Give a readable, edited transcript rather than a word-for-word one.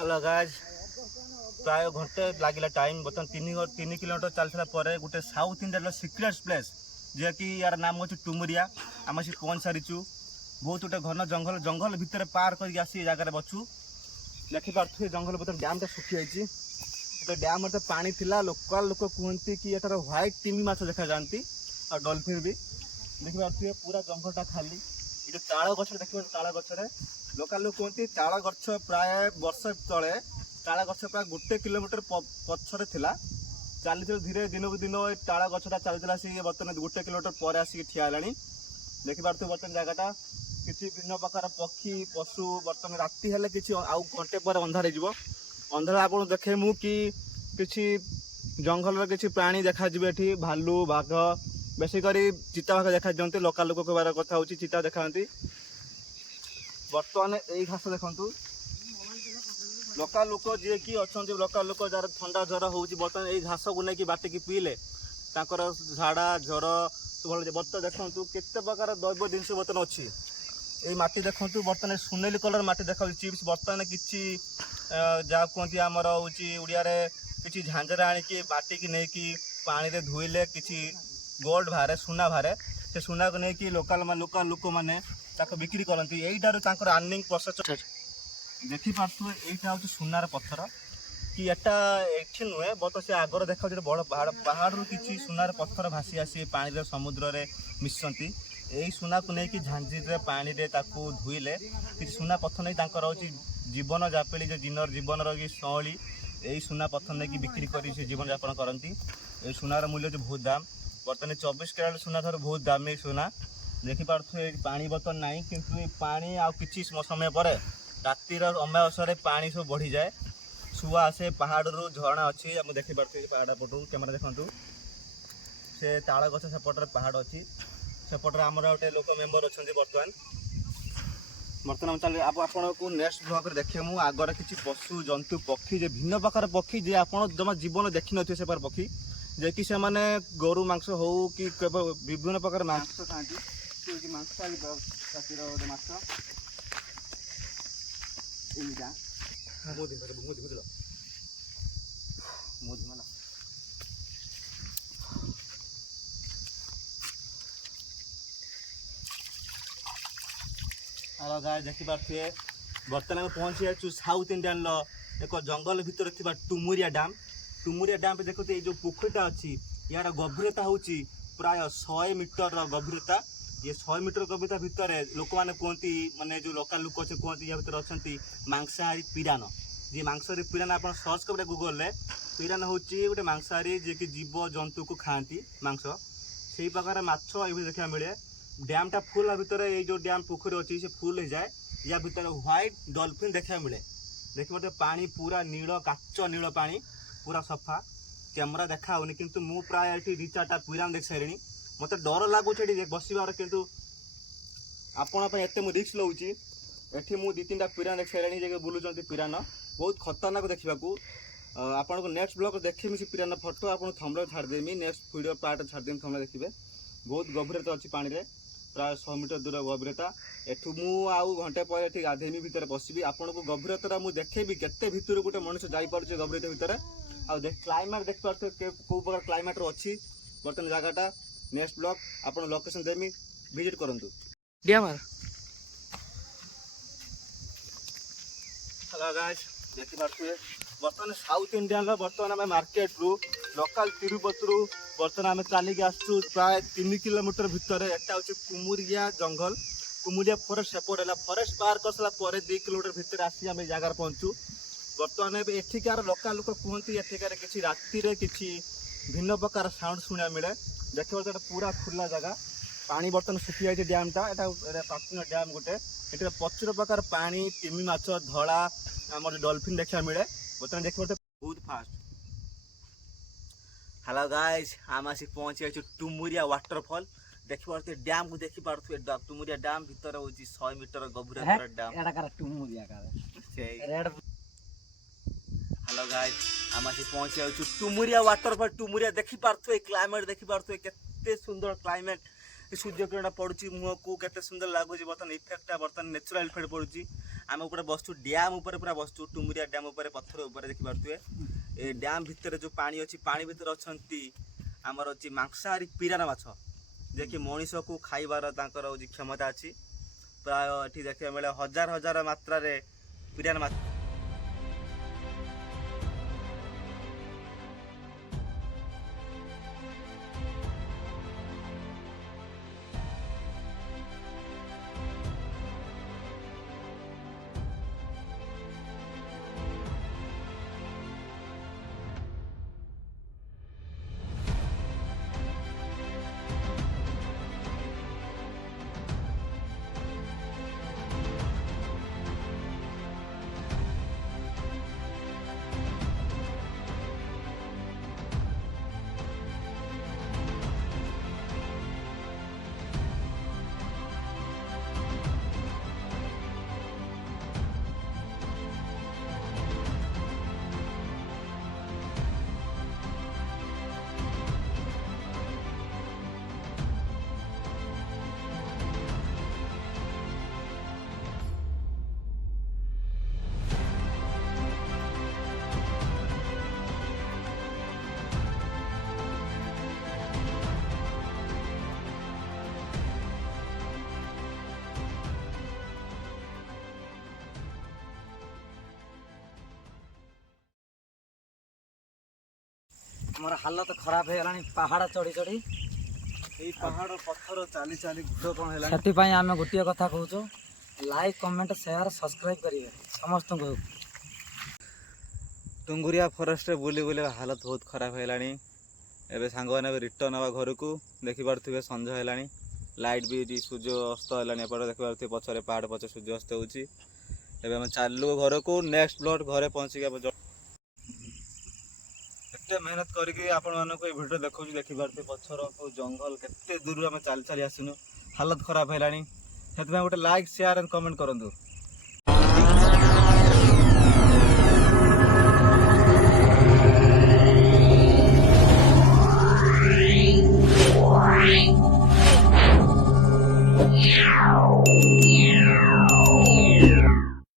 Hello guys प्राय घंटे लगे टाइम बर्तमान 3 किलोमीटर चलता गोटे साउथ इंडिया सिक्रेट प्लेस जे कि यार नाम हूँ टुमुरिया आम से पहुँच सारीचु बहुत गोटे घन जंगल जंगल भितर पार कर जगह बचु देखिपे जंगल भर डैम सुखी जाइए तो डैम तो पानी थिला लोकल लोक कहते कि यार व्हाइट टिमी माछ देखा जाती और डॉल्फिन भी देखिपे पूरा जंगलटा खाली ये जो ताड़ गछ देखिए ताड़ गचरे लोकल लोक कहते ताड़ गछ प्राय वर्ष तले ताड़ गछ प्राय 1 किलोमीटर पछरे थिला चली धीरे दिन को दिन ताड़ गछटा चलता सी बर्तमान 1 किलोमीटर पर आसिक ठिया है देखिपे बर्तमान जगहटा किसी भिन्न प्रकार पक्षी पशु बर्तमान राति हेले किसी आउ घंटे पर अंधार हो अंधार आपको देखे मु कि किसी जंगल किसी प्राणी देखा ये भालू बाघ बेसिक चिता बाघ देखा दिखते लोकल लोक कहबार कथा हूँ चिता देखा बर्तमान यही घास देखु लोकल लोक जी कि अच्छा लोकल लोक जार ठंडा ज्वर हो बर्तमान यही घास को लेकिन बाटिकी पीले झाड़ा ज्वर सब बर्तमान देखु केते प्रकार दैव जिनस बर्तमान अच्छी ये माटी देखु बर्तमान सुनेली कलर माटी देखा चिप्स बर्तमान किसी जहाँ कहती आमर हूँ उड़िया किसी झांझरा आणिकी माटिकी नहीं पानी रे धोइले किसी गोल्ड बाहर सुना बाहर से सुना को लेकिन लोकल लोक मैंने बिक्री करती यहीटार अर्निंग प्रोसेस देखिपे यहाँ हूँ सुनार पत्थर कि एटा एठी नुहे बट से आगर देखा बड़ पहाड़ किसी सुनार पत्थर भासी आसी पानी समुद्र में मिशंती यही सुना को लेकिन झांझीरे पानी रे ताकू धोइले किसी सुना पत्थर नहीं हूँ जीवन जापिली जो जीवन शैली यही सुना पत्थर नहीं बिक्री कर जीवन यापन करती ये सुनार मूल्य जो बहुत दाम बर्तमान 24 कैरेट सुना थार बहुत दामी सुना देखिपे पानी बर्तन ना कि पानी आ कि समय पर रातिर अमावस्या पानी सब बढ़ी जाए शुआ आसे पहाड़ रू झरणा अच्छी आम देखिपे पहाड़ पटू कैमेरा देखु से ताड़ गछ सेपटे पहाड़ अच्छी सेपटे आमर गोटे लोक मेम्बर अच्छा बर्तमान बर्तमान चलिए आपन को नेक्स्ट ब्लॉग देखे मु आगर किसी पशु जंतु पक्षी जे भिन्न प्रकार पक्षी जे आप जमा जीवन देखी न से पक्षी जे कि से माने गोरु मांस हो कि विभिन्न प्रकार मांस खाती मांस हेलो गाइस देखिपे बर्तमान पहुँची जाइए साउथ इंडियन एक जंगल भितर थी टुमुरिया डैम पे देखते ये जो पोखरीटा अच्छी यार गभीरता हूँ प्राय 100 मीटर गभीरता ये 100 मीटर गभीरता भितर लोक मैंने कहती माने जो लोकल लोक अच्छे कहते या भर अच्छा मांसाहारी पिरान जी मांसाहारी पिरान आप सर्च कर गूगल पिरान हूँ गोटे मांसाहारी जी कि जीव जंतु को खाती मांस से प्रकार माछ ये देखा मिले डैमटा फुल भितर ये जो डैम पोखरी अच्छी से फुल हो जाए या भितर व्हाइट डॉल्फिन देखा मिले देखिए पानी पूरा नील काच नील पानी पूरा सफा कैमेरा देखा होनी किंतु मु प्राय ये 2-4टा पिरान देख सारे मत डर लगुच बसबार किंतु आपण एत मुझे रिक्स लौची एटी मुझे 2-3टा पिरान देख सारे बुलूँ पिरान बहुत खतरनाक देखा आपन को नेक्स्ट ब्लॉग देखी से पिरान फोटो आपको थंबनेल छाड़देमी नेक्स्ट वीडियो पार्ट छाड़देमी थंबनेल देखिए बहुत गभीरता अच्छी पानी रे प्राय 100 मीटर दूर गभीरता एठू मु आउ घंटे पर एठी गाधेमी भितर बसबी आपन को गभीरता मु देखेबी केते भितर गोटे मनुष्य जाई पारुचे गभीरता भितर आ क्लाइमेट देख पारते को प्रकार क्लाइमेट अच्छी बर्तमान जगहटा नेक्स्ट ब्लॉग आपन लोकेशन देमी विजिट करंतु डियामार हेलो गाइस देखि पारते बर्तमान साउथ इंडियन बर्तमान आम मार्केट रु लोकल तिरुपति बर्तमान आम चलिक आसु प्राय 3 किलोमीटर भितर एटा हूँ कुमुरिया जंगल कुमुरिया फॉरेस्ट सेपट है फॉरेस्ट पार करसारा 2 किलोमीटर भितर आसी आम जगार पहुँचु बर्तमान एठिकार लोकल लोक कहते एठिकार किसी राति किसी भिन्न प्रकार साउंड शुणा मिले देखिए पूरा खुला जगह पानी बर्तमान सुखी जाए डैमटा यहाँ प्राचीन डैम गोटे ये प्रचुर प्रकार पानी तिमी माछ धला आम डॉल्फिन देखा मिले बर्तमान देखिए बहुत फास्ट हेलो गाइस आम आसी पहुँची जाइए टुमुरिया वाटरफॉल देखिए डैम को देखी पारे टुमुरिया डैम भितर हूँ 100 मीटर गभीर डैम हेलो गाइस आम आसी पहुँची जाइए टुमुरिया वाटरफॉल टुमुरिया देखी पारे क्लाइमेट देखी पारे केते सुंदर क्लाइमेट सूर्य किरण पड़ुची मुह को केते सुंदर लगुच बर्तमान इफेक्टा बर्तमान नेचुरल इफेक्ट पड़ुची आम ऊपर बसचु डैम ऊपर पूरा बसचु टुमुरिया डैम ऊपर पत्थर ऊपर देखि पारुथुए ए डैम भितर जो पानी अछि पानी भितर अछंती आमर अछि मांसाहारी पिराना माछ जे कि मनीष को खाइबार तांकर होची क्षमता अछि प्राय एठी देखिबा बेले हजार हजार मात्रा रे पिराना माछ मोर हालत खराब हो गलानी पहाड़ चढ़ी चढ़ी एई पहाड़ पत्थर चाली चाली गुड़ कोन हेला से आम गोटे कथा कहूँ लाइक कमेंट शेयर सब्सक्राइब करेंगे समस्त को टुंगुरिया फॉरेस्ट बुली बुली हालत बहुत खराब हेलानी एबे सांग माने रिटर्न हवा घर को देखि पारथुबे संझ हेलानी लाइट भी सूर्य अस्त हेलानी एपटे देखि पारथुबे पछरे पहाड़ पछ सूर्य अस्त होउची एबे हम चालू घर को नेक्स्ट ब्लॉट घरे पहुंची के एते मेहनत करके आपण मानको ए वीडियो देखौची देखि पारथुबे पछर को जंगल केते दूर हम चाली चाली आसिनु हालत खराब हेलानी हेतबे गोटे लाइक शेयर एंड कमेंट करंतु।